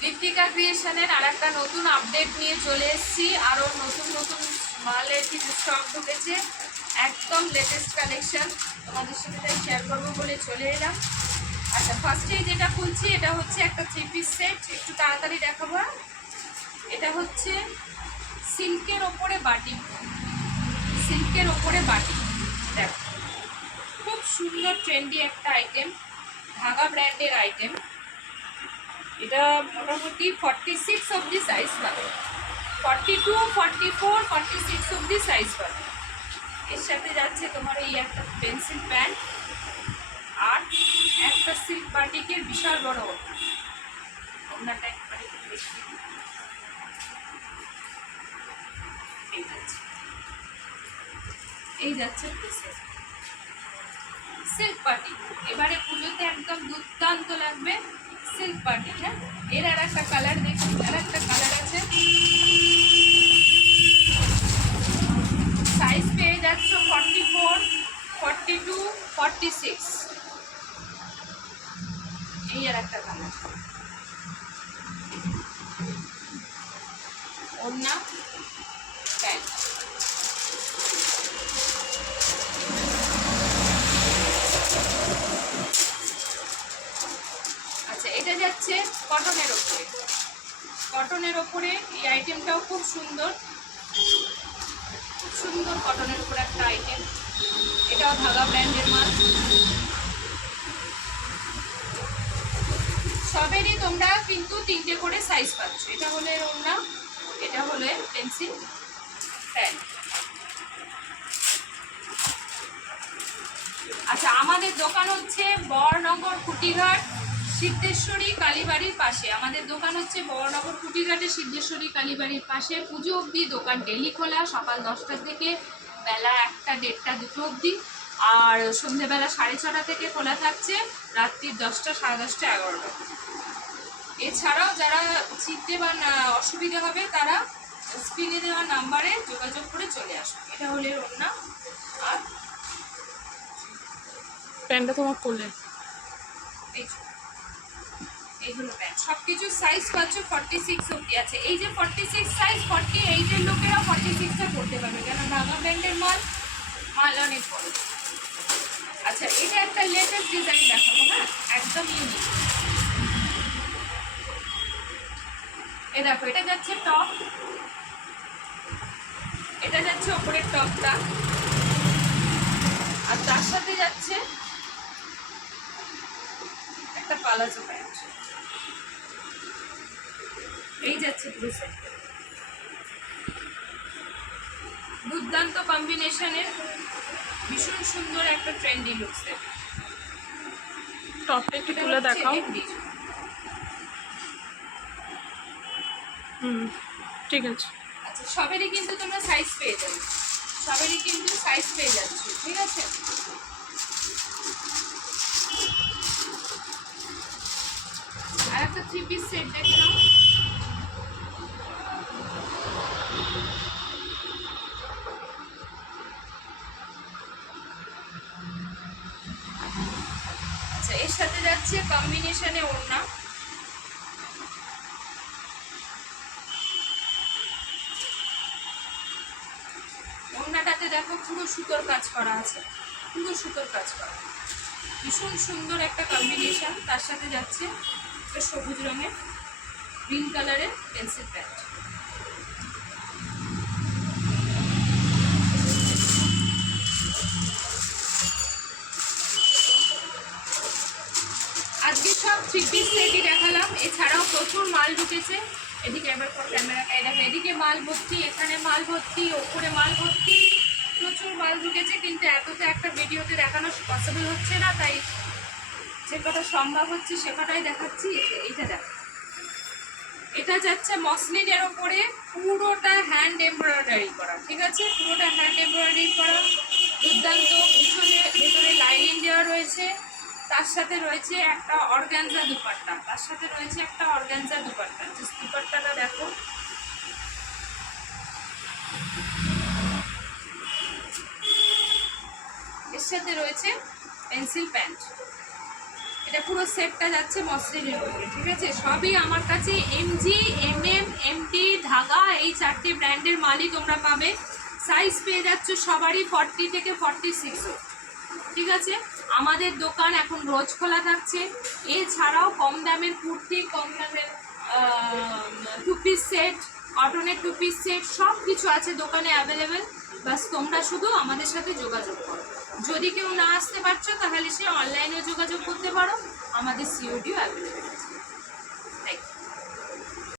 দীপ্তিকা ক্রিয়েশনের আর একটা নতুন আপডেট নিয়ে চলে এসেছি। আরও নতুন নতুন মালের কিছু স্টক ঢুকেছে, একদম লেটেস্ট কালেকশন, তোমাদের সাথে তাই শেয়ার করবো বলে চলে এলাম। আচ্ছা, ফার্স্টেই যেটা খুলছি এটা হচ্ছে একটা 3 পিস সেট, একটু তাড়াতাড়ি দেখাবো। এটা হচ্ছে সিল্কের ওপরে বাটিক, সিল্কের ওপরে বাটিক। দেখো খুব সুন্দর ট্রেন্ডি একটা আইটেম, ধাগা ব্র্যান্ডের আইটেম। এটা মোটামুটি 46 অবধি সাইজ পাবে, 42, 44, 46 অবধি সাইজ পাবে। এর সাথে যাচ্ছে তোমার এই একটা পেন্সিল প্যান্ট আর একটা সিল্ক বাটিকের বিশাল বড় ওড়নাটা একবারে বেশি। এই যাচ্ছে সিল্ক পার্টি, এবারে পুজোতে একদম দুর্দান্ত লাগবে সিল্ক পার্টি। হ্যাঁ, এর আর একটা কালার দেখুন, আর একটা কালার আছে। সাইজ পেয়ে যাচ্ছ 44, 42, 46। এই আর একটা কালার, ওড়না প্যান্ট। আচ্ছা, এটা যাচ্ছে কটনের ওপরে, কটনের ওপরে এই আইটেমটাও খুব সুন্দর, খুব সুন্দর কটনের উপরে একটা আইটেম। এটাও ধাগা ব্র্যান্ডের মাল। সবেরই তোমরা কিন্তু 3টে করে সাইজ পাচ্ছ। এটা হলে ওড়না, এটা হলে পেন্সিল প্যান্ট। আচ্ছা, আমাদের দোকান হচ্ছে বড়নগর কুটিঘাট সিদ্ধেশ্বরী কালীবাড়ির পাশে। আমাদের দোকান হচ্ছে বড়নগর কুটিঘাটে সিদ্ধেশ্বরী কালীবাড়ির পাশে। পুজো অবধি দোকান ডেলি খোলা, সকাল 10টা থেকে বেলা 1টা, 1:30, 2টো অবধি। আর সন্ধ্যেবেলা 6:30 থেকে খোলা থাকছে, রাত্রির 10টা, 10:30, 11টা। এছাড়াও যারা চিনতে বা অসুবিধা হবে তারা স্ক্রিনে দেওয়া নাম্বারে যোগাযোগ করে চলে আসবে। এটা হলে ওড়না আর প্যান্টটা তোমার করলে এইগুলো প্যান্ট। সব কিছু সাইজ পাচ্ছ 46 অবধি আছে। এই যে 46 সাইজ, 48 এর লোকেরা 46টা করতে পারবে, কেন ধাগা ব্র্যান্ডের মাল, মাল অনেক বড়। আচ্ছা, এটা একটা লেটেস্ট ডিজাইন দেখাবো। হ্যাঁ, একদম ইউনিক। এ দেখো, এটা যাচ্ছে টপ, এটা যাচ্ছে ওপরের টপটা, আর তার সাথে যাচ্ছে একটা পালাজো প্যান্ট। এই যাচ্ছে পুরো সেট, দুর্দান্ত কম্বিনেশনের, ভীষণ সুন্দর একটা ট্রেন্ডি লুক সেট। টপটা একটু তুলে দেখাও। ঠিক আছে। আচ্ছা, সবেরই কিন্তু তোমরা সাইজ পেয়ে যাবে, সবেরই কিন্তু সাইজ পেয়ে যাচ্ছ, ঠিক আছে। আর একটা 3 পিস সেট দেখে নাও। আচ্ছা, এর সাথে যাচ্ছে কম্বিনেশনে ওড়না, ওড়নাটাতে দেখো পুরো সুতোর কাজ করা আছে, পুরো সুতোর কাজ করা, ভীষণ সুন্দর একটা কম্বিনেশন। তার সাথে যাচ্ছে একটা সবুজ রঙের গ্রিন কালারের পেন্সিল প্যান্ট। আজকে সব 3 পিস সেটই দেখালাম, এছাড়াও প্রচুর মাল ঢুকেছে। এদিকে এবার ক্যামেরাটা দেখো, এদিকে মাল ভর্তি, এখানে মাল ভর্তি, ওপরে মাল ভর্তি, প্রচুর মাল ঢুকেছে। কিন্তু এতটা একটা ভিডিওতে দেখানো পসিবল হচ্ছে না, তাই যে কটা সম্ভব হচ্ছে সে কটাই দেখাচ্ছি। এইটা দেখো, এটা যাচ্ছে মসলিনের ওপরে, পুরোটা হ্যান্ড এমব্রয়ডারি করা, ঠিক আছে, পুরোটা হ্যান্ড এমব্রয়ডারি করা, দুর্দান্ত। পিছনে ভেতরে লাইনিং দেওয়া রয়েছে, তার সাথে রয়েছে একটা অর্গানজা দুপাট্টা, তার সাথে রয়েছে একটা অর্গানজা দুপাট্টা। দুপাট্টাটা দেখো, এর সাথে রয়েছে পেন্সিল প্যান্ট। এটা পুরো সেটটা যাচ্ছে মসলিনের উপরে, ঠিক আছে? সবই আমার কাছে এমজি, এমএম, এমটি, ধাগা এই 4টে ব্র্যান্ডের মালই তোমরা পাবে। সাইজ পেয়ে যাচ্ছ সবারই 40 থেকে 46, ঠিক আছে? আমাদের দোকান এখন রোজ খোলা থাকছে। এছাড়াও কম দামের কুর্তি, কম দামের 2 পিস সেট, কটনের 2 পিস সেট সব কিছু আছে দোকানে অ্যাভেলেবেল। বাস তোমরা শুধু আমাদের সাথে যোগাযোগ করো। যদি কেউ না আসতে পারছো তাহলে সে অনলাইনেও যোগাযোগ করতে পারো, আমাদের সিওডিও অ্যাভেলেবেল আছে।